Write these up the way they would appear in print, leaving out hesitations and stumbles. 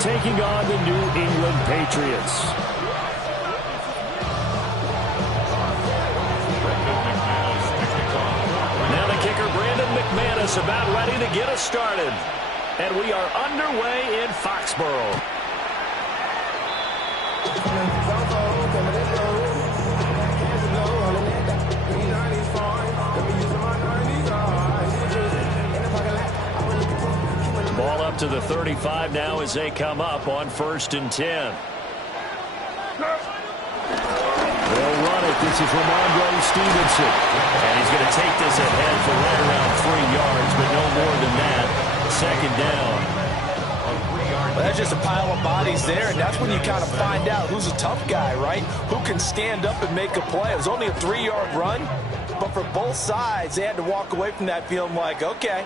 taking on the New England Patriots. Now the kicker, Brandon McManus, about ready to get us started. And we are underway in Foxborough. Ball up to the 35 now as they come up on 1st and 10. They'll run it. This is Ramondre Stevenson. And he's going to take this ahead for right around 3 yards, but no more than that. 2nd down. Well, that's just a pile of bodies there, and that's when you kind of find out who's a tough guy, right? Who can stand up and make a play. It was only a 3-yard run, but for both sides, they had to walk away from that feeling like, okay,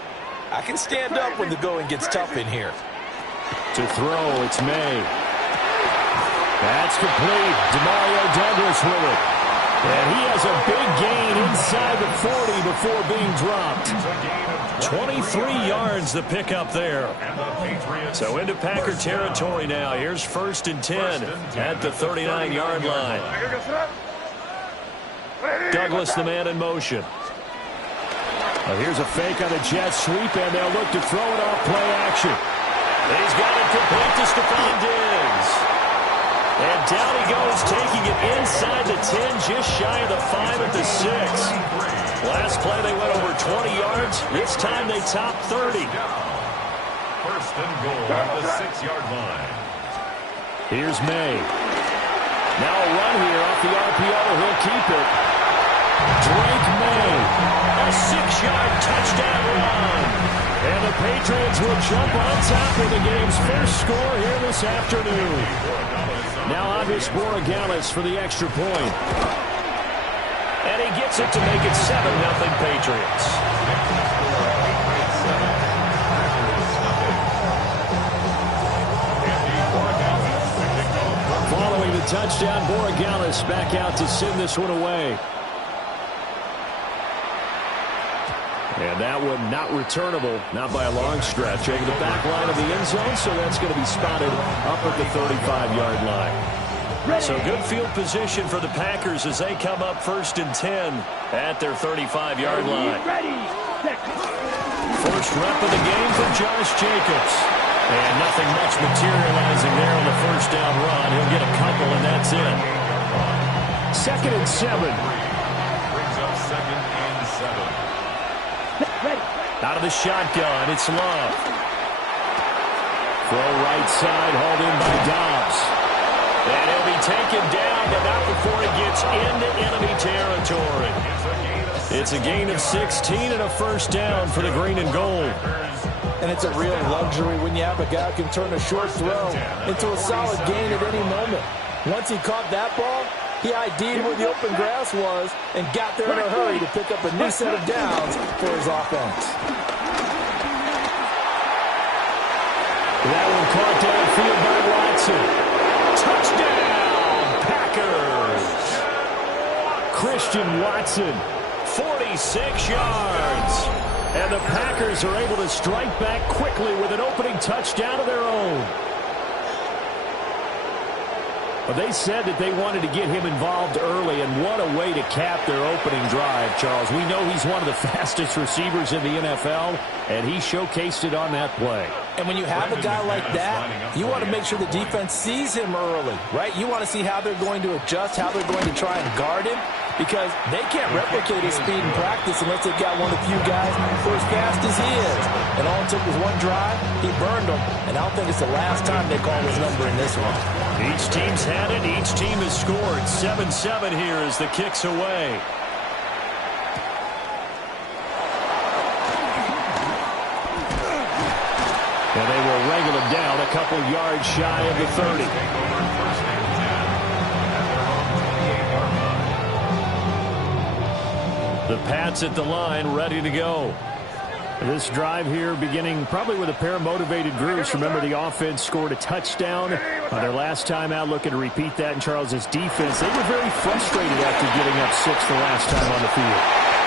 I can stand up when the going gets tough in here. To throw, it's May. That's complete. Demario Douglas with it. And he has a big gain inside the 40 before being dropped. 23 yards the pickup there. So into Packer territory now. Here's 1st and 10 at the 39-yard line. Douglas, the man in motion. Well, here's a fake on a jet sweep, and they'll look to throw it off play action. He's got it complete to Stephon Diggs. And down he goes, taking it inside the 10, just shy of the 5 at the 6. Last play they went over 20 yards. This time they top 30. 1st and goal at the 6-yard line. Here's May. Now a run here off the RPO. He'll keep it. Drake May. A 6-yard touchdown run. And the Patriots will jump on top of the game's first score here this afternoon. Now Andres Borregales for the extra point. And he gets it to make it 7-0 Patriots. Following the touchdown, Borregales back out to send this one away. And that one not returnable, not by a long stretch, over the back line of the end zone, so that's going to be spotted up at the 35-yard line. So good field position for the Packers as they come up 1st and 10 at their 35-yard line. First rep of the game from Josh Jacobs. And nothing much materializing there on the 1st down run. He'll get a couple, and that's it. 2nd and 7. Brings up 2nd and 7. Out of the shotgun, it's Love. Throw right side, hauled in by Dobbs. And he'll be taken down, but not before he gets into enemy territory. It's a gain of 16 and a 1st down for the green and gold. And it's a real luxury when you have a guy who can turn a short throw into a solid gain at any moment. Once he caught that ball, he ID'd where the open grass was and got there in a hurry to pick up a new set of downs for his offense. That one caught downfield by Watson. Touchdown, Packers! Christian Watson, 46 yards. And the Packers are able to strike back quickly with an opening touchdown of their own. Well, they said that they wanted to get him involved early, and what a way to cap their opening drive, Charles. We know he's one of the fastest receivers in the NFL, and he showcased it on that play. And when you have a guy like that, you want to make sure the defense sees him early, right? You want to see how they're going to adjust, how they're going to try and guard him, because they can't replicate his speed in practice unless they've got one of the few guys who are as fast as he is. And all it took was one drive, he burned them, and I don't think it's the last time they call his number in this one. Each team's had it, each team has scored. 7-7 here as the kick's away. And they will wrangle him down a couple yards shy of the 30. The Pats at the line, ready to go. This drive here beginning probably with a pair of motivated groups. Remember, the offense scored a touchdown on their last time out, looking to repeat that in Charles's defense. They were very frustrated after giving up 6 the last time on the field.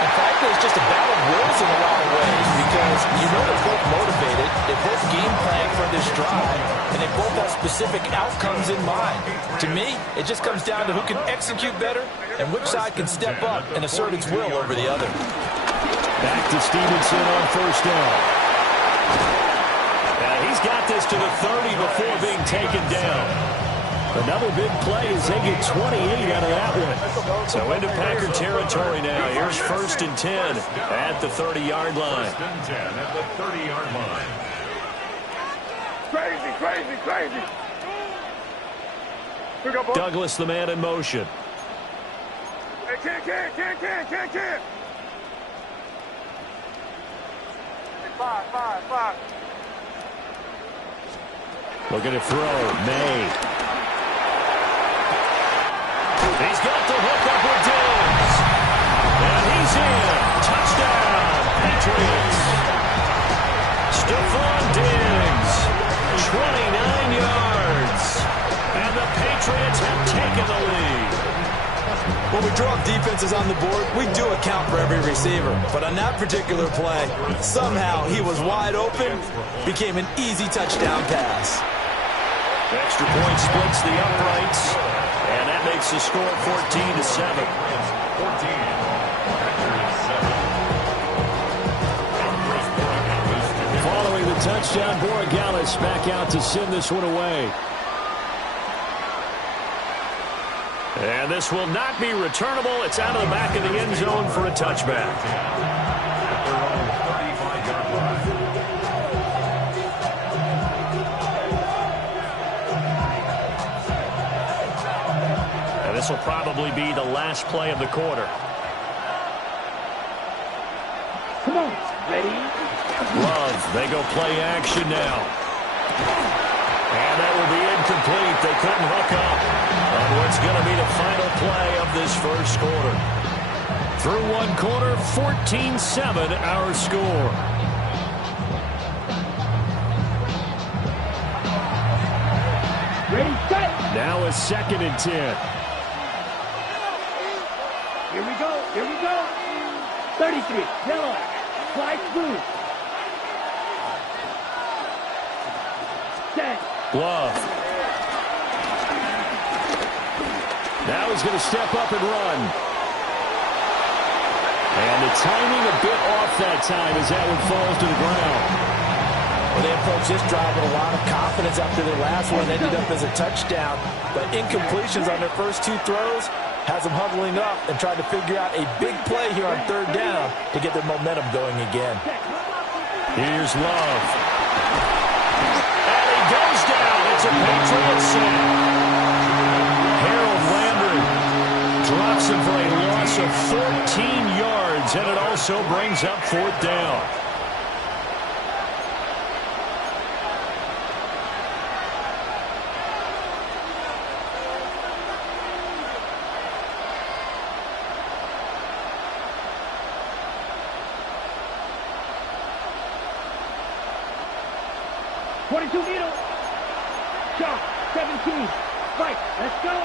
and frankly, it's just a battle of wills in a lot of ways because you know they're both motivated, they both game plan for this drive, and they both have specific outcomes in mind. To me, it just comes down to who can execute better and which side can step up and assert its will over the other. Back to Stevenson on first down. He's got this to the 30 before being taken down. Another big play as they get 28 out of that one. So into Packer territory now. Here's 1st and 10 at the 30-yard line. 1st and 10 at the 30-yard line. Crazy. Douglas, the man in motion. Hey, can't. Five. Looking to throw. May. He's got the hook up with Diggs. And he's in. Touchdown, Patriots. Stephon Diggs, 29 yards. And the Patriots have taken the lead. When we draw up defenses on the board, we do account for every receiver. But on that particular play, somehow he was wide open, became an easy touchdown pass. Extra point splits the uprights. And that makes the score 14-7. 14. Following the touchdown, Borregales back out to send this one away. And this will not be returnable. It's out of the back of the end zone for a touchback. This will probably be the last play of the quarter. Come on, ready? Love, they go play action now. And that will be incomplete. They couldn't hook up on what's going to be the final play of this first quarter. Through one quarter, 14-7 our score. Ready, set. Now a 2nd and 10. Here we go. 33, yellow, slide through. 10. Love. Now he's going to step up and run. And the timing a bit off that time as that one falls to the ground. Well, they approached this drive with a lot of confidence after their last one. Ended up as a touchdown. But incompletions on their first 2 throws has them huddling up and trying to figure out a big play here on 3rd down to get their momentum going again. Here's Love. And he goes down. It's a Patriot sack. Harold Landry drops him for a loss of 14 yards, and it also brings up 4th down. Needle. Shot. 17. Right. Let's go.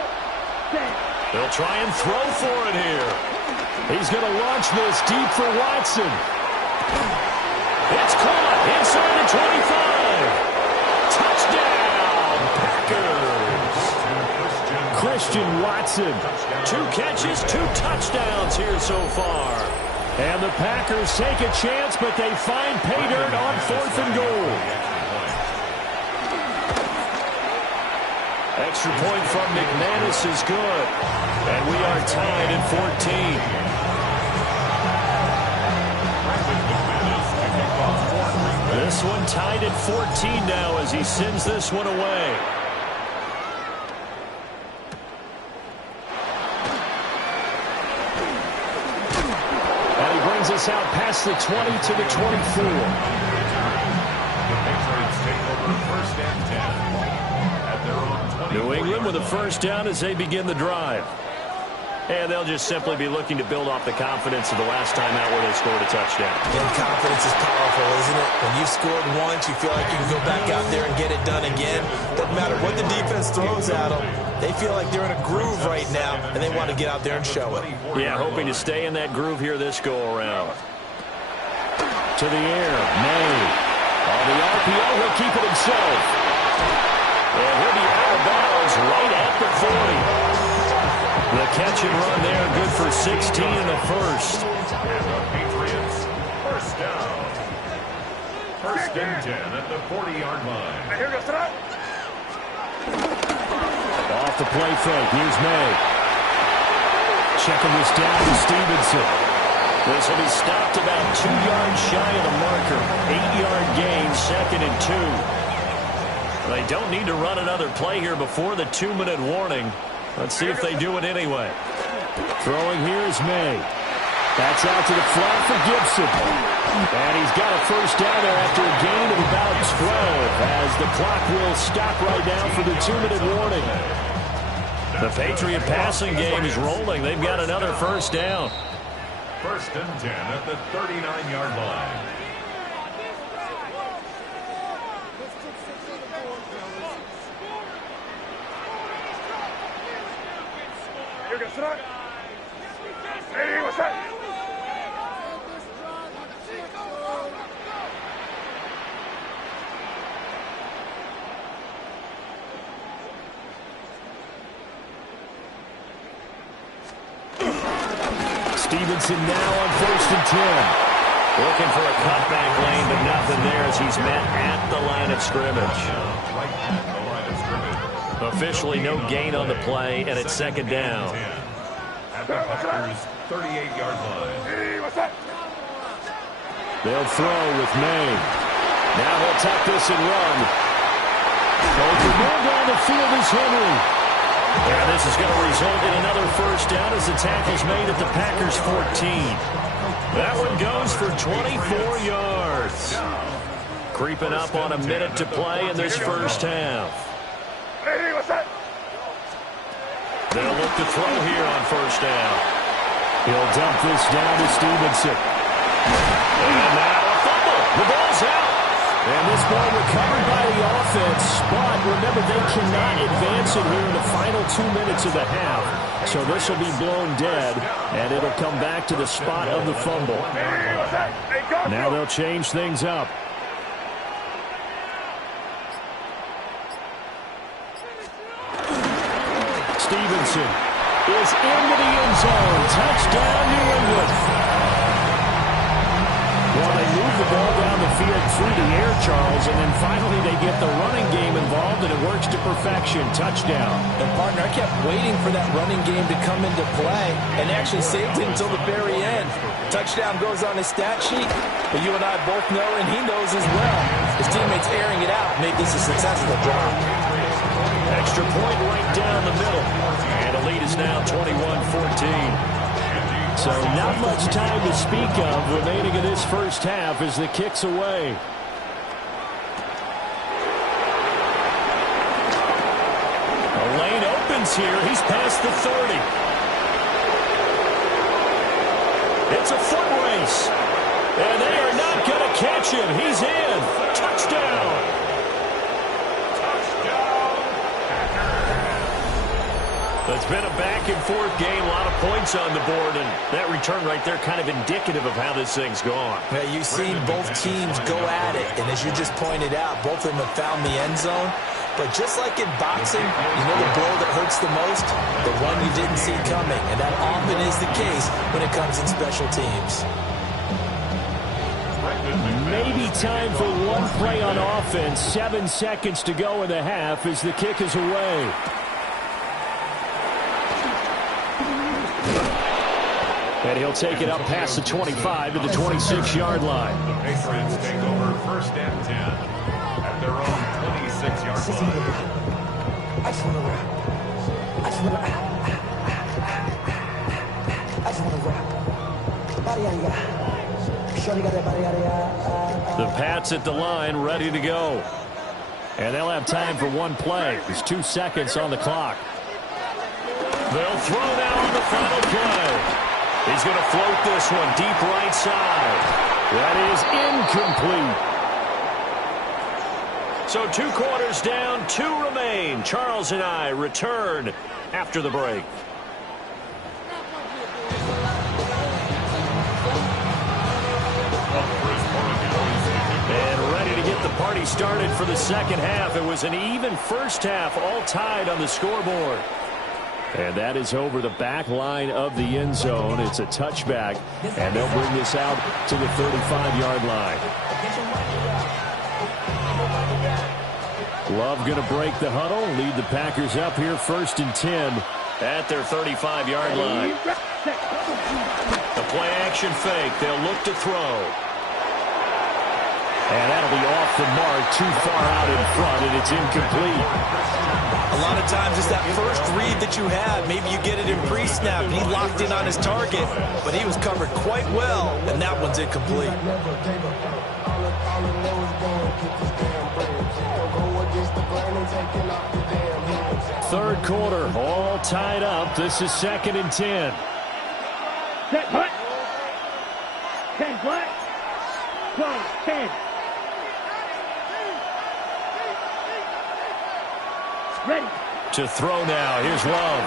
10. They'll try and throw for it here. He's going to launch this deep for Watson. It's caught inside the 25. Touchdown, Packers. Christian Watson. 2 catches, 2 touchdowns here so far. And the Packers take a chance, but they find pay dirt on 4th and goal. Extra point from McManus is good. And we are tied at 14. This one tied at 14 now as he sends this one away. And he brings us out past the 20 to the 24. New England with a first down as they begin the drive. And they'll just simply be looking to build off the confidence of the last time out where they scored a touchdown. And confidence is powerful, isn't it? When you've scored once, you feel like you can go back out there and get it done again. Doesn't matter what the defense throws at them. They feel like they're in a groove right now, and they want to get out there and show it. Yeah, hoping to stay in that groove here this go-around. To the air, May. On the RPO, he'll keep it himself. And he'll be out of bounds right at the 40. The catch and run there, good for 16 in the first. And the Patriots, first down. First and 10 at the 40-yard line. Off the play fake, here's May. Checking this down to Stevenson. This will be stopped about 2 yards shy of the marker. 8-yard gain, second and 2. They don't need to run another play here before the 2-minute warning. Let's see if they do it anyway. Throwing here is May. That's out to the flat for Gibson. And he's got a first down there after a gain of about 12 as the clock will stop right now for the 2-minute warning. The Patriot passing game is rolling. They've got another first down. First and 10 at the 39-yard line. Hey, what's that? Stevenson now on first and 10. Looking for a cutback lane, but nothing there as he's met at the line of scrimmage. Right at the line of scrimmage. Officially no gain on the play, and it's second down. At the Packers' 38-yard line. Hey, what's that? They'll throw with May. Now he'll tuck this and run. Open man down the field is Henry. And this is going to result in another first down as the tackle's made at the Packers' 14. That one goes for 24 yards. Creeping up on a minute to play in this first half. Hey, what's that? They'll look to throw here on first down. He'll dump this down to Stevenson. And now a fumble. The ball's out. And this ball recovered by the offense. But remember, they cannot advance it here in the final 2 minutes of the half. So this will be blown dead, and it'll come back to the spot of the fumble. Hey, what's that? Hey, go. Now they'll change things up. Stevenson is into the end zone. Touchdown, New England. Well, they move the ball down the field through the air, Charles, and then finally they get the running game involved, and it works to perfection. Touchdown. And, partner, I kept waiting for that running game to come into play and actually saved it until the very end. Touchdown goes on his stat sheet, but you and I both know, and he knows as well, his teammates airing it out made this a successful drive. Extra point right down the middle. And the lead is now 21-14. So not much time to speak of remaining in this first half as the kick's away. A lane opens here. He's past the 30. It's a foot race. And they are not going to catch him. He's in. Touchdown. It's been a back-and-forth game, a lot of points on the board, and that return right there kind of indicative of how this thing's gone. Yeah, you've seen both teams go at it, and as you just pointed out, both of them have found the end zone. But just like in boxing, you know the blow that hurts the most? The one you didn't see coming, and that often is the case when it comes in special teams. Maybe time for one play on offense. 7 seconds to go in the half as the kick is away. And he'll take it up past the 25 to the 26-yard line. The Patriots take over first and 10 at their own 26-yard line. I just want to rap. I just want to rap. The Pats at the line, ready to go. And they'll have time for one play. There's 2 seconds on the clock. They'll throw now on the final play. He's going to float this one deep right side. That is incomplete. So 2 quarters down, 2 remain. Charles and I return after the break. And ready to get the party started for the second half. It was an even first half, all tied on the scoreboard. And that is over the back line of the end zone. It's a touchback, and they'll bring this out to the 35-yard line. Love going to break the huddle, lead the Packers up here 1st and 10 at their 35-yard line. The play action fake. They'll look to throw. And that'll be off the mark, too far out in front, and it's incomplete. A lot of times it's that first read that you have. Maybe you get it in pre-snap, and he locked in on his target, but he was covered quite well, and that one's incomplete. Third quarter, all tied up. This is 2nd and 10. Set, hut. 10 black. 12, 10. Ready. To throw now. Here's Love.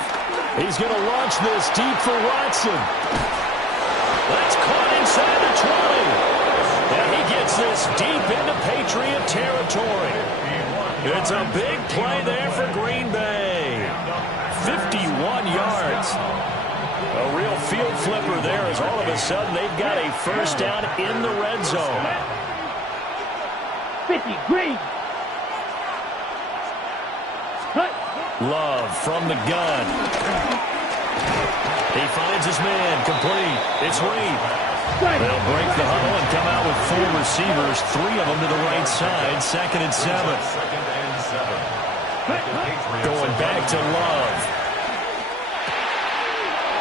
He's going to launch this deep for Watson. That's caught inside the 20. And he gets this deep into Patriot territory. It's a big play there for Green Bay. 51 yards. A real field flipper there as all of a sudden they've got a first down in the red zone. 50, Green. Love from the gun. He finds his man, complete. It's Reed. They'll break the huddle and come out with 4 receivers, 3 of them to the right side, 2nd and 7. Going back to Love.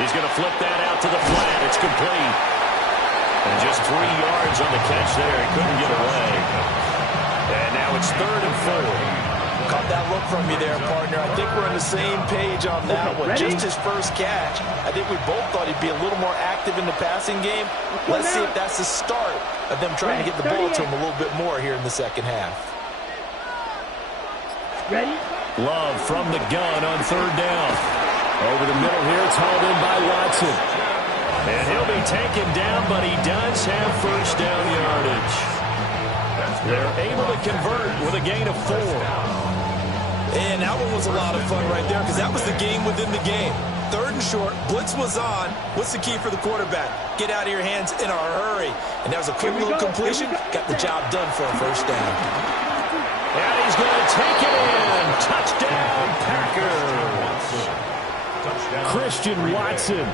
He's going to flip that out to the flat. It's complete. And just 3 yards on the catch there. He couldn't get away. And now it's 3rd and 4. Caught that look from you there, partner. I think we're on the same page on that one. Ready? Just his first catch. I think we both thought he'd be a little more active in the passing game. Let's see if that's the start of them trying to get the ball to him a little bit more here in the second half. Ready? Love from the gun on 3rd down. Over the middle here, it's hauled in by Watson. And he'll be taken down, but he does have first down yardage. They're able to convert with a gain of 4. And that one was a lot of fun right there because that was the game within the game. 3rd and short, blitz was on. What's the key for the quarterback? Get out of your hands in a hurry. And that was a quick little completion. Got the job done for a first down. And he's going to take it in. Touchdown, Packers. Christian Watson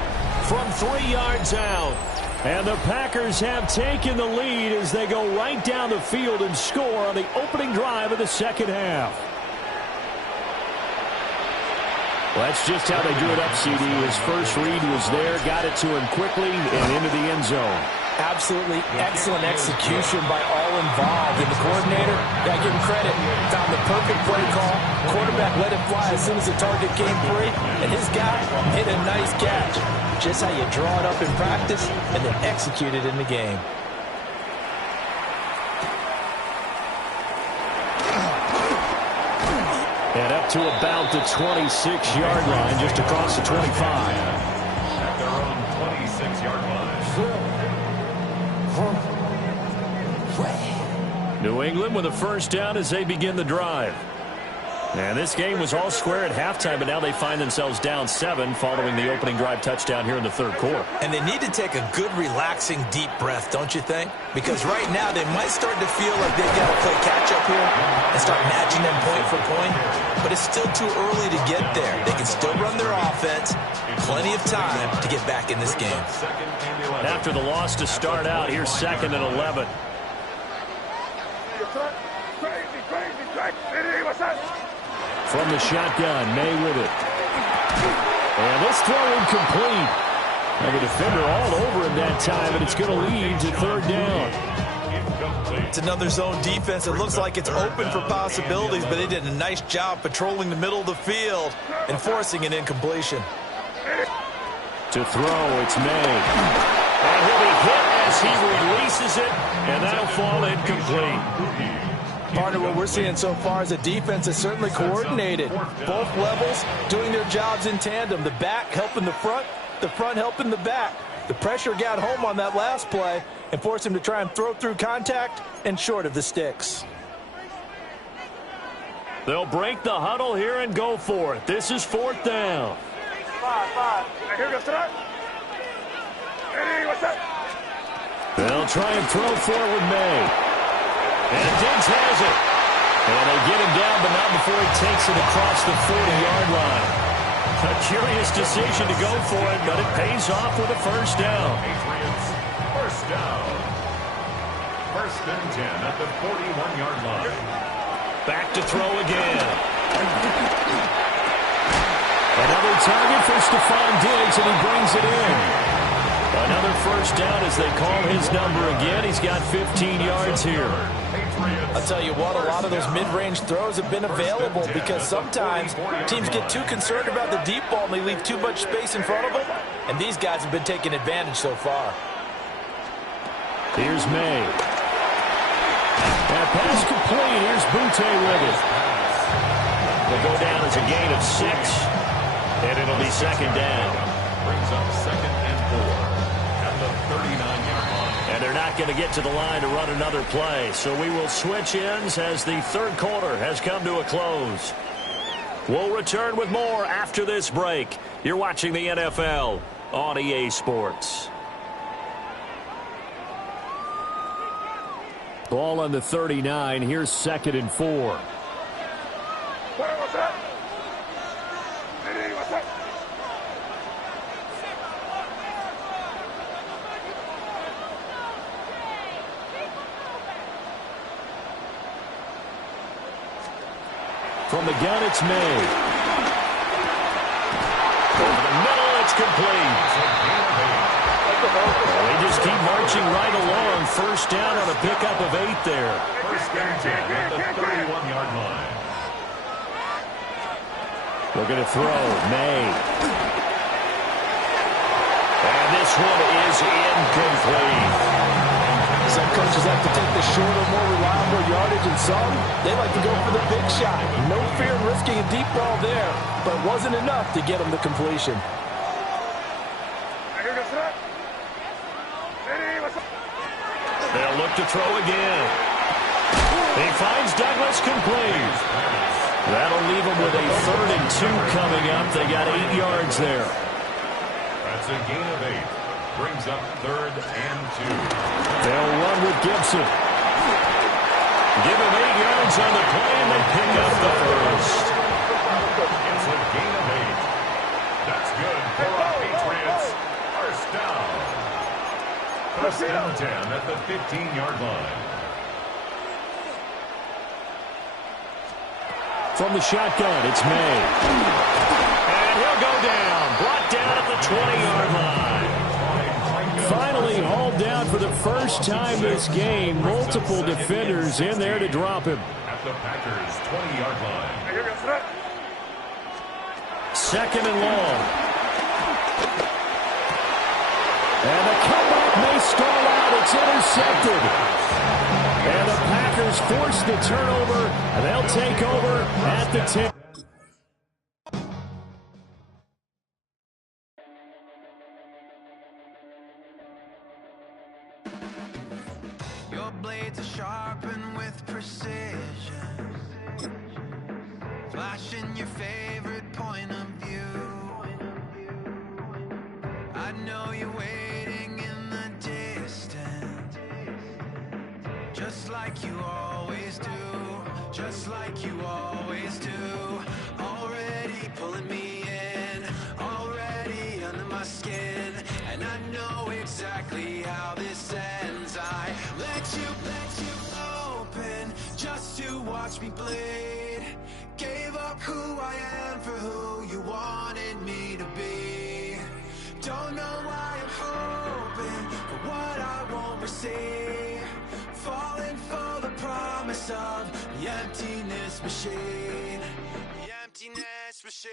from 3 yards out. And the Packers have taken the lead as they go right down the field and score on the opening drive of the second half. Well, that's just how they drew it up, CD. His first read was there, got it to him quickly, and into the end zone. Absolutely excellent execution by all involved. And the coordinator, got to give him credit, found the perfect play call. Quarterback let it fly as soon as the target came free, and his guy hit a nice catch. Just how you draw it up in practice and then execute it in the game. And up to about the 26-yard line, just across the 25. At their own 26-yard line. New England with a first down as they begin the drive. And this game was all square at halftime, but now they find themselves down 7 following the opening drive touchdown here in the third quarter. And they need to take a good, relaxing, deep breath, don't you think? Because right now they might start to feel like they've got to play catch-up here and start matching them point for point. But it's still too early to get there. They can still run their offense. Plenty of time to get back in this game. After the loss to start out, here's 2nd and 11. From the shotgun, May with it. And this throw incomplete. And the defender all over him that time, and it's going to lead to 3rd down. It's another zone defense. It looks like it's open for possibilities, but they did a nice job patrolling the middle of the field and forcing an incompletion. To throw, it's May. And he'll be hit as he releases it, and that'll fall incomplete. Partner, what we're seeing so far is the defense is certainly coordinated. Both levels doing their jobs in tandem. The back helping the front helping the back. The pressure got home on that last play and forced him to try and throw through contact and short of the sticks. They'll break the huddle here and go for it. This is 4th down. 5. Here goes tonight. Hey, what's up? They'll try and throw forward May. And Diggs has it. And they get him down, but not before he takes it across the 40-yard line. A curious decision to go for it, but it pays off with a first down. Patriots, first down. 1st and 10 at the 41-yard line. Back to throw again. Another target for Stephon Diggs, and he brings it in. Another first down as they call his number again. He's got 15 yards here. I'll tell you what, a lot of those mid-range throws have been available because sometimes teams get too concerned about the deep ball and they leave too much space in front of them, and these guys have been taking advantage so far. Here's May. And pass complete. Here's Butte with it. They go down as a gain of 6, and it'll be 2nd down. Brings up 2nd and 4 at the 39-yard line. And they're not going to get to the line to run another play. So we will switch ends as the 3rd quarter has come to a close. We'll return with more after this break. You're watching the NFL on EA Sports. Ball on the 39. Here's 2nd and 4. What's up? Hey, what's up? From the gun, it's May. Over the middle, it's complete. They just keep marching right along. First down on a pickup of 8 there. 1st and 10 at the 31-yard line. Looking to throw, May. And this one is incomplete. Some coaches like to take the shorter, more reliable yardage, and some, they like to go for the big shot. No fear in risking a deep ball there, but it wasn't enough to get him the completion. Here goes tonight. Hey, what's up? They'll look to throw again. He finds Douglas complete. That'll leave him with a 3rd and 2 coming up. They got 8 yards there. That's a gain of 8. Brings up 3rd and 2. They'll run with Gibson. Give him 8 yards on the play, and they pick up the first. It's a gain of 8. That's good for our Patriots. First down. 1st and 10 at the 15-yard line. From the shotgun, it's May. And he'll go down. Brought down at the 20-yard line. Finally hauled down for the first time this game. Multiple defenders in there to drop him. At the Packers' 20-yard line. Here goes tonight. 2nd and long. And the comeback may stall out. It's intercepted. And the Packers force the turnover. And they'll take over at the 10. Your blades are sharpened with precision, flashing your favorite point of view. I know you're waiting in the distance, just like you always do, just like you always do. Already pulling me in, already under my skin, and I know exactly how this ends. I let you open just to watch me bleed. Gave up who I am for who you wanted me to be. Don't know why I'm hoping for what I won't receive. Falling for the promise of the emptiness machine. The emptiness machine.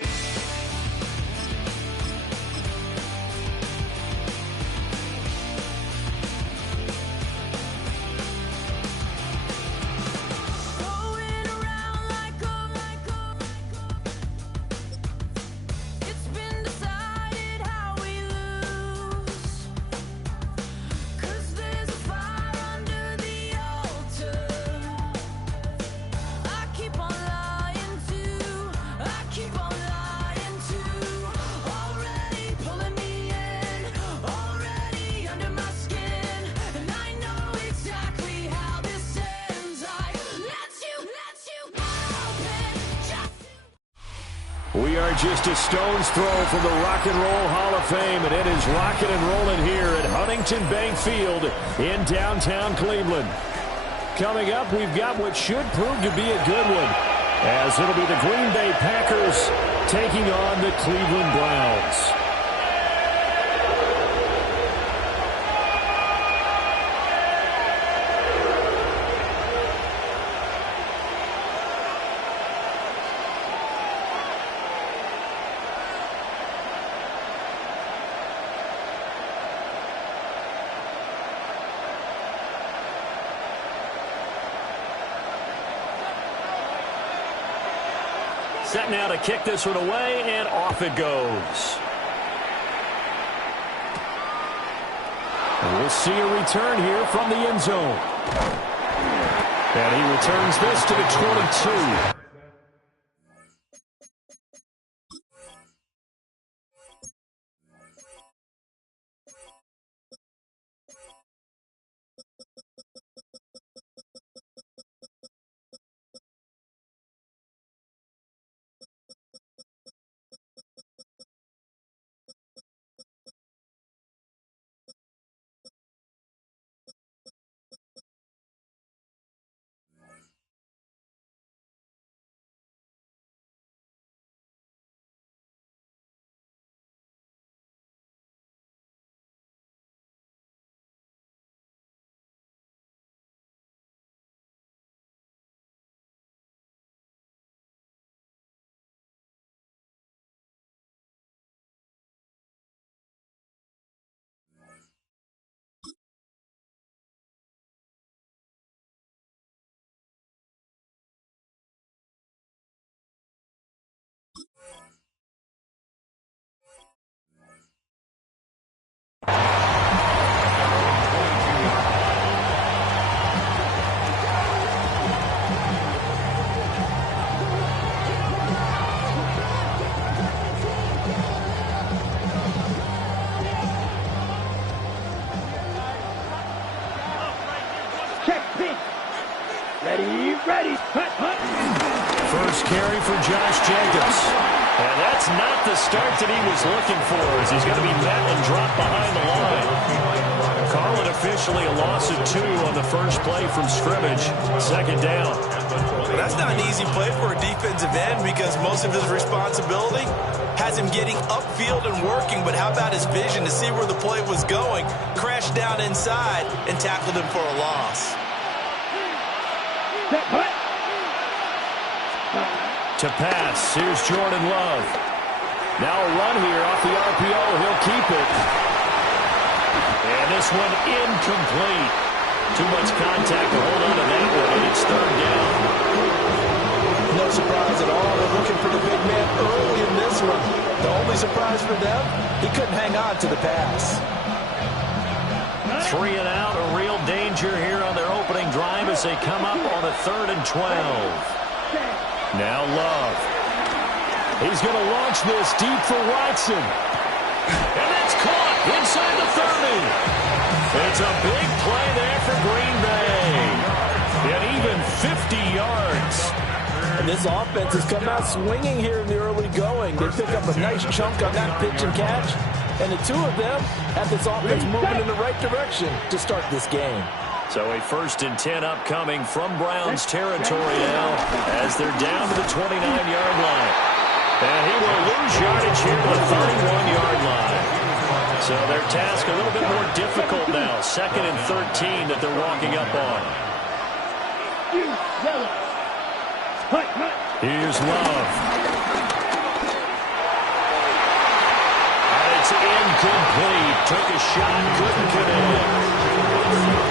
We are just a stone's throw from the Rock and Roll Hall of Fame, and it is rocking and rolling here at Huntington Bank Field in downtown Cleveland. Coming up, we've got what should prove to be a good one, as it'll be the Green Bay Packers taking on the Cleveland Browns. Set now to kick this one away, and off it goes. And we'll see a return here from the end zone. And he returns this to the 22. Ready. First carry for Josh Jacobs. And that's not the start that he was looking for, as he's going to be met and dropped behind the line. Call it officially a loss of 2 on the first play from scrimmage. Second down. Well, that's not an easy play for a defensive end, because most of his responsibility has him getting upfield and working, but how about his vision to see where the play was going, crashed down inside, and tackled him for a loss. To pass, here's Jordan Love. Now a run here off the RPO. He'll keep it. And this one incomplete. Too much contact to hold on to that one, and it's third down. No surprise at all. They're looking for the big man early in this one. The only surprise for them, he couldn't hang on to the pass. 3 and out, a real danger here on their opening drive as they come up on a 3rd and 12. Now Love. He's going to launch this deep for Watson. And that's caught inside the 30. It's a big play there for Green Bay. And even 50 yards. And this offense has come out swinging here in the early going. They pick up a nice chunk on that pitch and catch. And the two of them have this offense moving in the right direction to start this game. So a 1st and 10 upcoming from Browns territory now as they're down to the 29-yard line. And he will lose yardage here to the 31-yard line. So their task a little bit more difficult now. 2nd and 13 that they're walking up on. Here's Love. And it's incomplete. Took a shot, couldn't connect.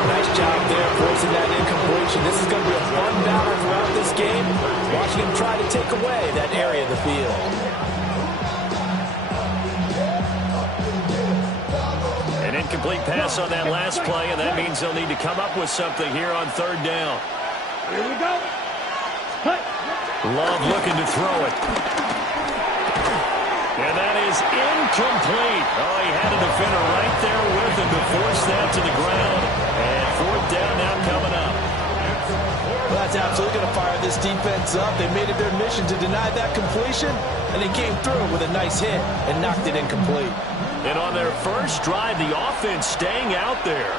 Nice job there forcing that incompletion. This is going to be a fun battle throughout this game. Watching him try to take away that area of the field. An incomplete pass on that last play, and that means they'll need to come up with something here on 3rd down. Here we go. Love looking to throw it. And that is incomplete. Oh, he had a defender right there with him to force that to the ground. And 4th down now coming up. Well, that's That's absolutely going to fire this defense up. They made it their mission to deny that completion, and they came through with a nice hit and knocked it incomplete. And on their first drive, the offense staying out there.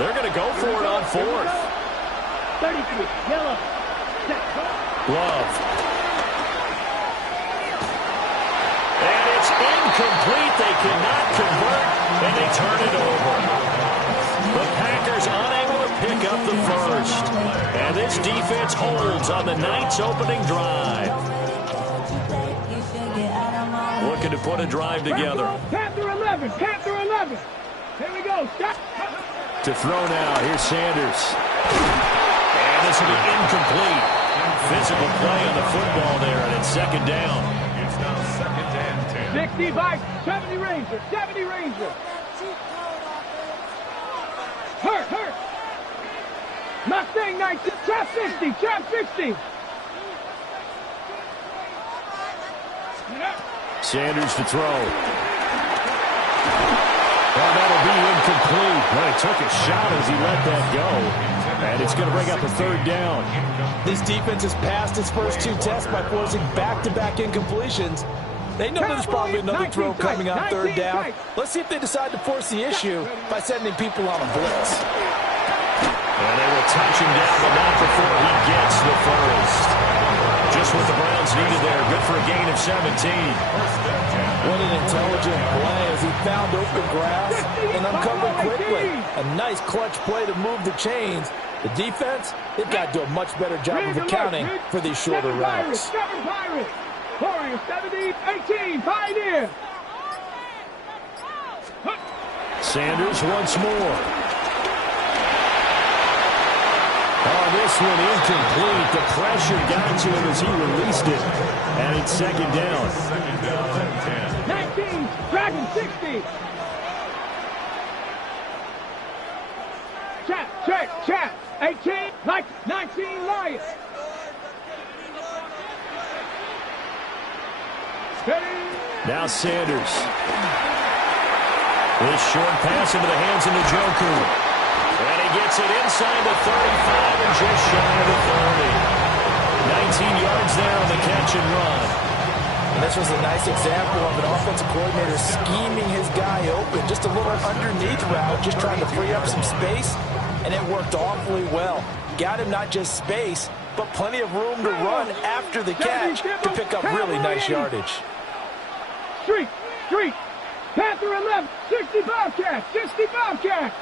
They're going to go for it on fourth. 33, yellow. Love. And it's incomplete. They cannot convert, and they turn it over. The Packers unable to pick up the first. And this defense holds on the Knights' opening drive. Looking to put a drive together. Panther 11, Panther 11. Here we go. Stop. To throw now. Here's Sanders. And this will be incomplete. Physical play on the football there, and it's second down. It's now second and 10. 65, 70 Ranger, 70 Ranger. Hurt. Mustang 19, trap 60, trap 60. Sanders to throw. Well, that'll be incomplete. Well, he took a shot as he let that go. And it's going to bring up a third down. This defense has passed its first two tests by forcing back-to-back incompletions. They know there's probably another throw coming on third down. Let's see if they decide to force the issue by sending people on a blitz. And they will touch him down, but not before he gets the first. Just what the Browns needed there. Good for a gain of 17. What an intelligent play as he found open grass and uncovered quickly. A nice clutch play to move the chains. The defense, they've got to do a much better job of accounting for these shorter routes. 7 Pirates. 70, 18, Pioneer. Sanders once more. Oh, this one incomplete. The pressure got to him as he released it. And it's second down. 19, Dragon 60. Chat. 18, 19, Lions. Now Sanders. This short pass into the hands of Njoku. And he gets it inside the 35 and just shy of the 30. 19 yards there on the catch and run. And this was a nice example of an offensive coordinator scheming his guy open. Just a little underneath route, just trying to free up some space. And it worked awfully well. Got him not just space, but plenty of room to run after the catch to pick up really nice yardage. Street. Panther 11, 60 Bobcats, 60 Bobcats.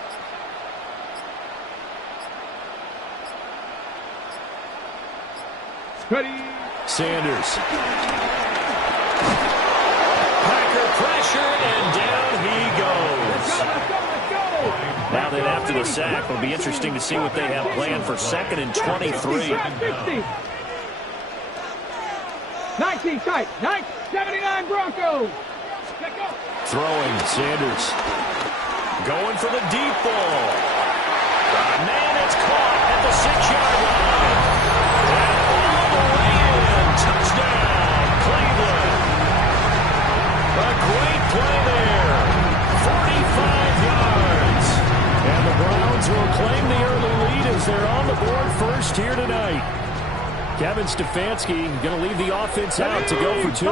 Ready. Sanders. Packer pressure, and down he goes. Let's go. Now then, after the sack, it'll be interesting to see what they have planned for second and 23. 19 tight. 79 Broncos. Throwing, Sanders. Going for the deep ball. Man, it's caught at the 6-yard line. And all the way in. Touchdown, Cleveland. A great play there. 45 yards. And the Browns will claim the early lead as they're on the board first here tonight. Kevin Stefanski going to leave the offense out to go for two.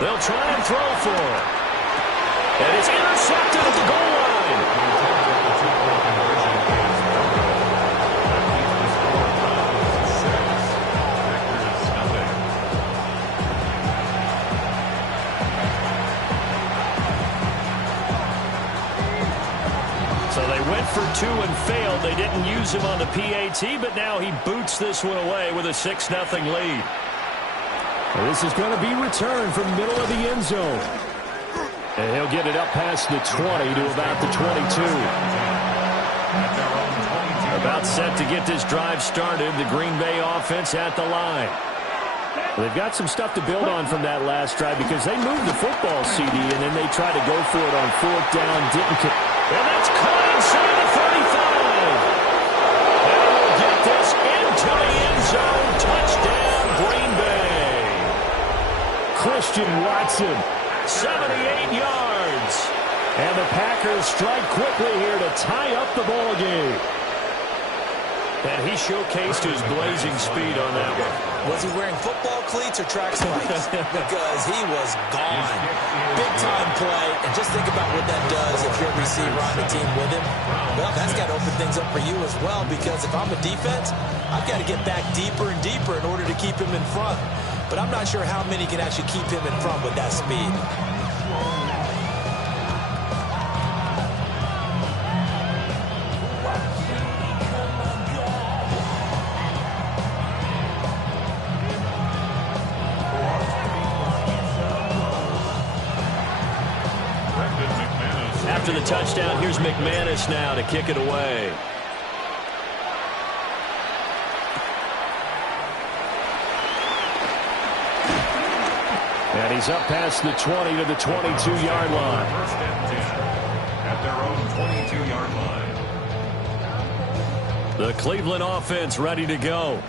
They'll try and throw for it. And it's intercepted at the goal line. So they went for two and failed. They didn't use him on the PAT, but now he boots this one away with a 6-0 lead. Well, this is going to be returned from middle of the end zone. And he'll get it up past the 20 to about the 22. About set to get this drive started. The Green Bay offense at the line. They've got some stuff to build on from that last drive because they moved the football, CD, and then they tried to go for it on fourth down. Didn't. And that's caught inside the 35. And he'll get this into the end zone. Touchdown, Green Bay. Christian Watson, 78 yards. And the Packers strike quickly here to tie up the ball game. And he showcased his blazing speed on that one. Was he wearing football cleats or track spikes? Because he was gone. Big-time play. And just think about what that does if you're a receiver on the team with him. Well, that's got to open things up for you as well, because if I'm a defense, I've got to get back deeper and deeper in order to keep him in front. But I'm not sure how many can actually keep him in front with that speed. After the touchdown, here's McManus now to kick it away. And he's up past the 20 to the 22-yard line. First and 10 at their own 22-yard line. The Cleveland offense ready to go.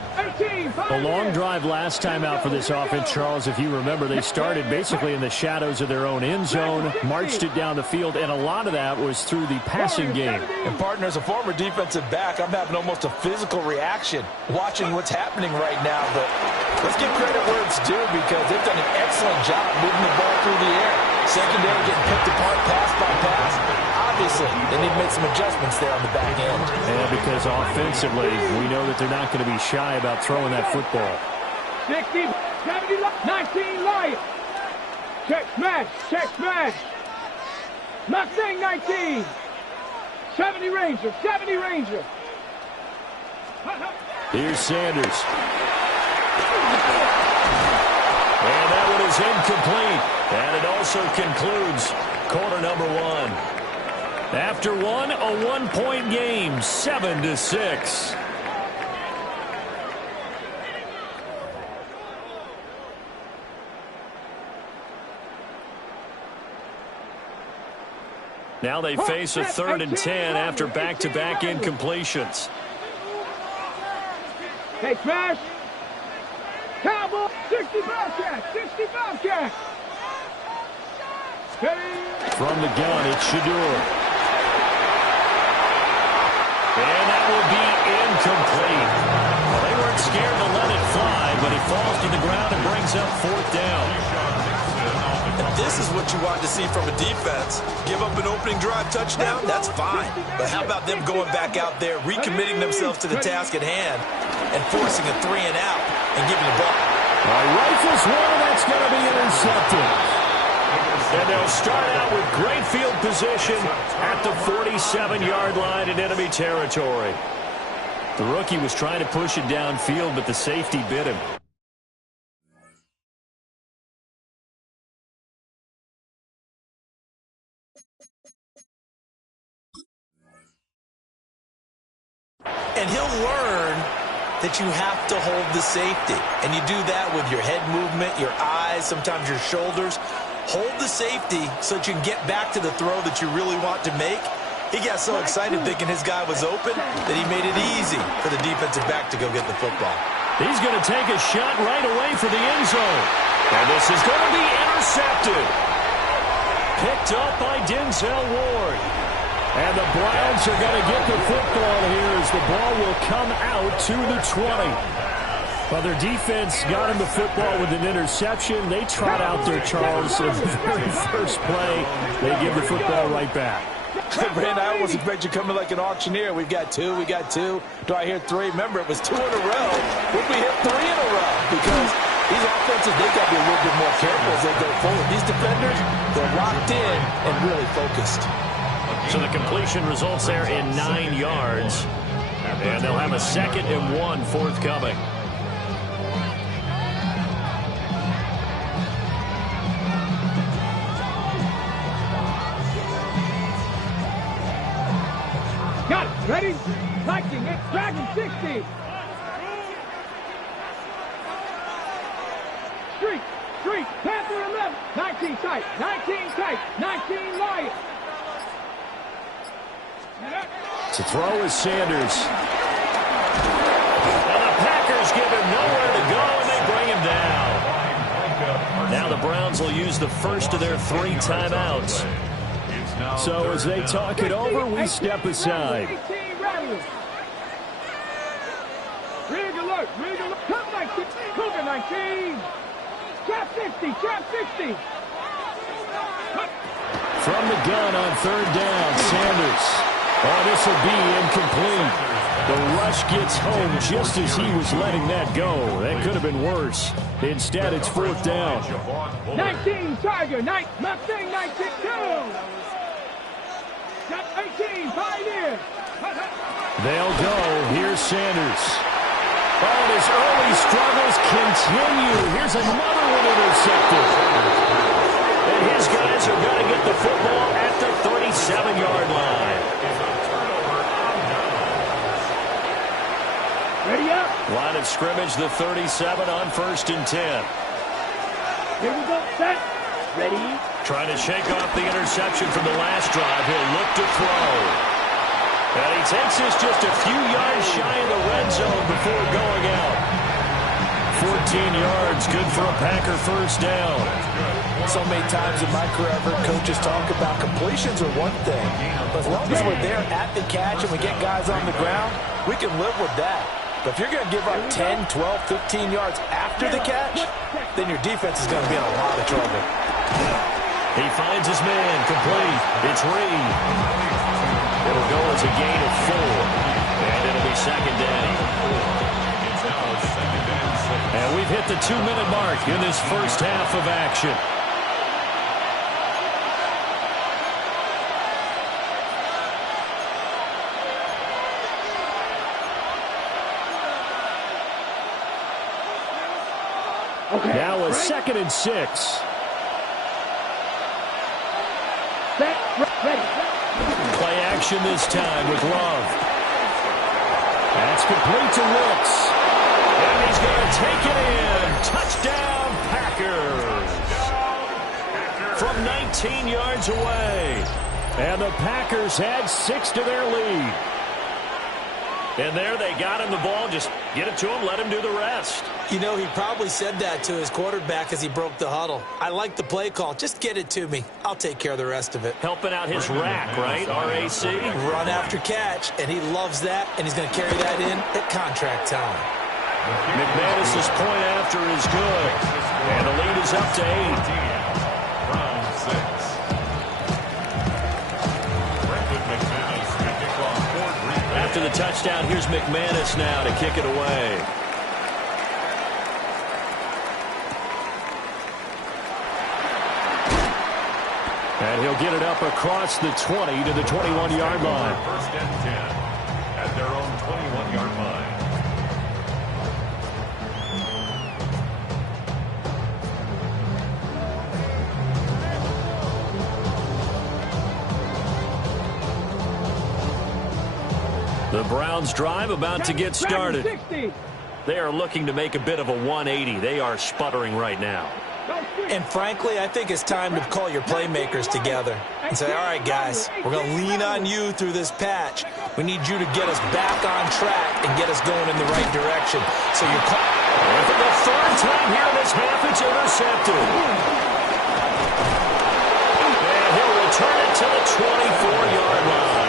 A long drive last time out for this offense, Charles. If you remember, they started basically in the shadows of their own end zone, marched it down the field, and a lot of that was through the passing game. And, partner, as a former defensive back, I'm having almost a physical reaction watching what's happening right now. But let's give credit where it's due, because they've done an excellent job moving the ball through the air. Secondary getting picked apart pass by pass. Obviously, they need to make some adjustments there on the back end. And because offensively, we know that they're not going to be shy about throwing that football. 60, 70, 19, Lion. Check smash, check smash. Mustang 19. 70 Ranger, 70 Ranger. Here's Sanders. And that one is incomplete. And it also concludes quarter number one. After one, a one-point game, 7-6. Now they face a 3rd and 10 after back-to-back incompletions. Hey, smash. Cowboy, 65 catch, 65 catch. From the gun, it's Shedeur. And that will be incomplete. Well, they weren't scared to let it fly, but he falls to the ground and brings up 4th down. And this is what you want to see from a defense. Give up an opening drive touchdown, that's fine. But how about them going back out there, recommitting themselves to the task at hand, and forcing a 3 and out and giving the ball. Rifles one, that's going to be intercepted. And they'll start out with great field position at the 47-yard line in enemy territory. The rookie was trying to push it downfield, but the safety bit him. And he'll learn that you have to hold the safety. And you do that with your head movement, your eyes, sometimes your shoulders. Hold the safety so that you can get back to the throw that you really want to make. He got so excited thinking his guy was open that he made it easy for the defensive back to go get the football. He's going to take a shot right away for the end zone. And this is going to be intercepted. Picked up by Denzel Ward. And the Browns are going to get the football here as the ball will come out to the 20. Well, their defense got him the football with an interception. They trot out there, Charles, in the very first play. They give the football right back. Brandon, I almost expect you coming like an auctioneer. We got two. Do I hear 3? Remember, it was 2 in a row. Would we hit 3 in a row? Because these offenses, they got to be a little bit more careful as they go forward. These defenders, they're locked in and really focused. So the completion results there in 9 yards. And they'll have a 2nd and 1 forthcoming. Got it. Ready? Viking, it's Dragon 60. Street, Panther 11. 19 tight, 19 Lion. To throw is Sanders. And the Packers give him nowhere to go, and they bring him down. Now the Browns will use the first of their 3 timeouts. So as they talk it over, we step aside. Good. Ready to look. Come 19. Cougar 19. Trap 60. Trap 60. From the gun on third down, Sanders. Oh, this will be incomplete. The rush gets home just as he was letting that go. That could have been worse. Instead, it's fourth down. 19, Tiger. Mustang 19, 2. Got 18, Pioneer. They'll go. Here's Sanders. Oh, and his early struggles continue. Here's another one intercepted. And his guys are going to get the football at the 37-yard line. Ready up. Line of scrimmage, the 37 on 1st and 10. Here we go. Set. Ready. Trying to shake off the interception from the last drive. He'll look to throw. And he takes this just a few yards shy of the red zone before going out. 14 yards, good for a Packer first down. So many times in my career, I've heard coaches talk about completions are one thing. But as long as we're there at the catch and we get guys on the ground, we can live with that. But if you're going to give up 10, 12, 15 yards after the catch, then your defense is going to be in a lot of trouble. He finds his man, complete. It's Reed. It'll go as a gain of 4. And it'll be second down. And we've hit the 2-minute mark in this first half of action. Okay. Now a Ready? 2nd and 6. Set. Ready. Play action this time with Love. That's complete to Wilkes. And he's going to take it in. Touchdown, Packers. From 19 yards away. And the Packers had 6 to their lead. And there they got him the ball. Just get it to him, let him do the rest. You know, he probably said that to his quarterback as he broke the huddle. I like the play call. Just get it to me. I'll take care of the rest of it. Helping out his rack, right? RAC. Run after catch, and he loves that, and he's going to carry that in at contract time. McManus's point after is good. And the lead is up to 8. After the touchdown, here's McManus now to kick it away. And he'll get it up across the 20 to the 21-yard line. 1st and 10 at their own 21-yard line. The Browns drive about to get started. They are looking to make a bit of a 180. They are sputtering right now. And frankly, I think it's time to call your playmakers together and say, all right, guys, we're going to lean on you through this patch. We need you to get us back on track and get us going in the right direction. So you're and for the 3rd time here in this half, it's intercepted. And he'll return it to the 24-yard line.